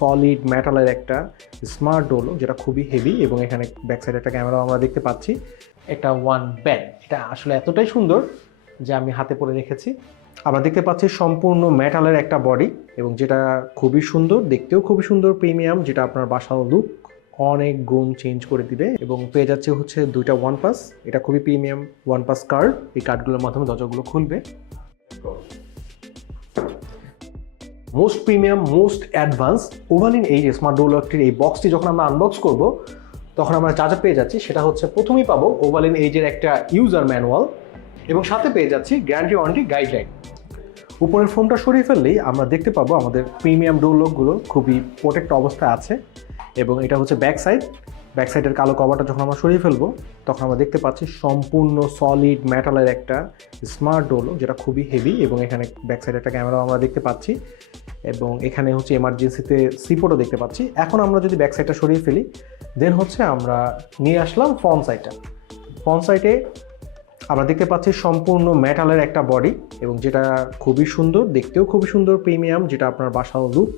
Solid মেটালের একটা smart door lock, যেটা খুবই হেভি এবং এখানে ব্যাক সাইডে একটা ক্যামেরা আমরা দেখতে পাচ্ছি। এটা ওয়ান ব্যান, এটা আসলে এতটাই সুন্দর যে আমি হাতে পরে রেখেছি। আমরা দেখতে পাচ্ছি সম্পূর্ণ মেটালের একটা বডি এবং যেটা খুবই সুন্দর, দেখতেও খুবই সুন্দর, প্রিমিয়াম, যেটা আপনার বাসার লুক অনেক গুণ চেঞ্জ করে দিবে। এবং পেয়ে যাচ্ছে হচ্ছে দুইটা ওয়ান পাস, এটা খুবই প্রিমিয়াম ওয়ান পাস কার্ড। এই কার্ডগুলোর মাধ্যমে দরজাগুলো খুলবে। মোস্ট প্রিমিয়াম, মোস্ট অ্যাডভান্স ওভালিন এই যে স্মার্ট ডোর লকটির এই বক্সটি যখন আমরা আনবক্স করব, তখন আমরা যা যা পেয়ে যাচ্ছি সেটা হচ্ছে প্রথমেই পাবো ওভালিন এইজের একটা ইউজার ম্যানুয়াল এবং সাথে পেয়ে যাচ্ছি গ্যারান্টি ওয়ারেন্টি গাইডলাইন। উপরের ফোনটা সরিয়ে ফেললেই আমরা দেখতে পাবো আমাদের প্রিমিয়াম ডোর লকগুলো খুবই প্রোটেক্ট অবস্থায় আছে। এবং এটা হচ্ছে ব্যাক সাইডের কালো কভারটা যখন আমরা সরিয়ে ফেলবো, তখন আমরা দেখতে পাচ্ছি সম্পূর্ণ সলিড মেটালের একটা স্মার্ট ডোর লক, যেটা খুবই হেভি এবং এখানে ব্যাক সাইডে একটা ক্যামেরা আমরা দেখতে পাচ্ছি এবং এখানে হচ্ছে এমার্জেন্সিতে সিপোর্টও দেখতে পাচ্ছি। এখন আমরা যদি ব্যাক সাইডটা সরিয়ে ফেলি, দেন হচ্ছে আমরা নিয়ে আসলাম ফ্রন্ট সাইডে আমরা দেখতে পাচ্ছি সম্পূর্ণ মেটালের একটা বডি এবং যেটা খুবই সুন্দর, দেখতেও খুবই সুন্দর, প্রিমিয়াম, যেটা আপনার বাসার লুক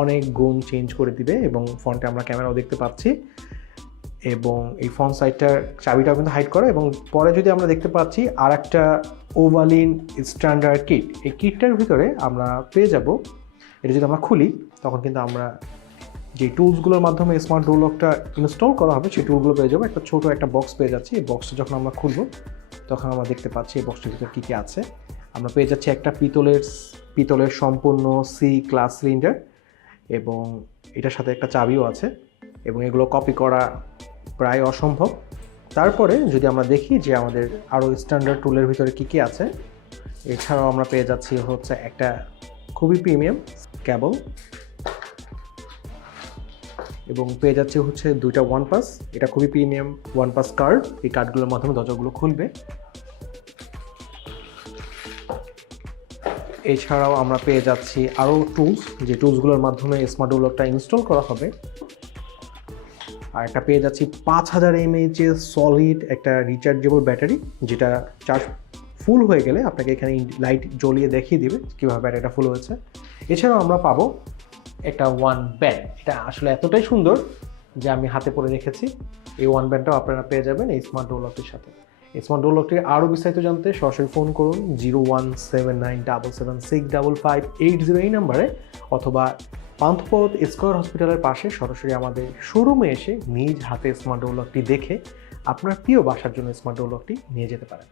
অনেক গুণ চেঞ্জ করে দিবে। এবং ফ্রন্টে আমরা ক্যামেরাও দেখতে পাচ্ছি এবং এই ফ্রন্ট সাইডটার চাবিটাও কিন্তু হাইড করা। এবং পরে যদি আমরা দেখতে পাচ্ছি আর একটা ওভালিন স্ট্যান্ডার্ড কিট, এই কিটটার ভিতরে আমরা পেয়ে যাব, এটা যদি আমরা খুলি তখন কিন্তু আমরা যে টুলসগুলোর মাধ্যমে স্মার্ট ডোর লকটা ইনস্টল করা হবে সেই টুলগুলো পেয়ে যাবো। একটা ছোটো একটা বক্স পেয়ে যাচ্ছি। এই বক্সটা যখন আমরা খুলবো তখন আমরা দেখতে পাচ্ছি এই বক্সটার ভিতরে কী কী আছে। আমরা পেয়ে যাচ্ছি একটা পিতলের সম্পূর্ণ সি ক্লাস সিলিন্ডার এবং এটার সাথে একটা চাবিও আছে এবং এগুলো কপি করা প্রায় অসম্ভব। তারপরে যদি আমরা দেখি যে আমাদের আরও স্ট্যান্ডার্ড টুলের ভিতরে কী কী আছে, এছাড়াও আমরা পেয়ে যাচ্ছি হচ্ছে একটা খুবই প্রিমিয়াম কেবল এবং পেয়ে যাচ্ছে হচ্ছে দুইটা ওয়ান পাস, এটা খুবই প্রিমিয়াম ওয়ান পাস কার্ড। এই কার্ডগুলোর মাধ্যমে দরজাগুলো খুলবে। এছাড়াও আমরা পেয়ে যাচ্ছি আরও টুলস, যে টুলসগুলোর মাধ্যমে স্মার্ট ডোর লকটা ইনস্টল করা হবে। আর একটা পেয়ে যাচ্ছি 5000 mAh সলিড একটা রিচার্জেবল ব্যাটারি, যেটা চার্জ ফুল হয়ে গেলে আপনাকে এখানে লাইট জ্বলিয়ে দেখিয়ে দেবে কীভাবে ব্যাটারিটা ফুল হয়েছে। এছাড়াও আমরা পাবো একটা ওয়ান ব্যান্ড, এটা আসলে এতটাই সুন্দর যে আমি হাতে পরে রেখেছি। এই ওয়ান ব্যান্ডটাও আপনারা পেয়ে যাবেন এই স্মার্ট ডোর লকটির সাথে। এই স্মার্ট ডোর লকটির আরও বিস্তারিত জানতে সরাসরি ফোন করুন 017977558 এই নাম্বারে, অথবা পান্থপথ স্কয়ার হসপিটালের পাশে সরাসরি আমাদের শোরুমে এসে নিজ হাতে স্মার্ট ডোর লকটি দেখে আপনার প্রিয় বাসার জন্য স্মার্ট ডোর লকটি নিয়ে যেতে পারেন।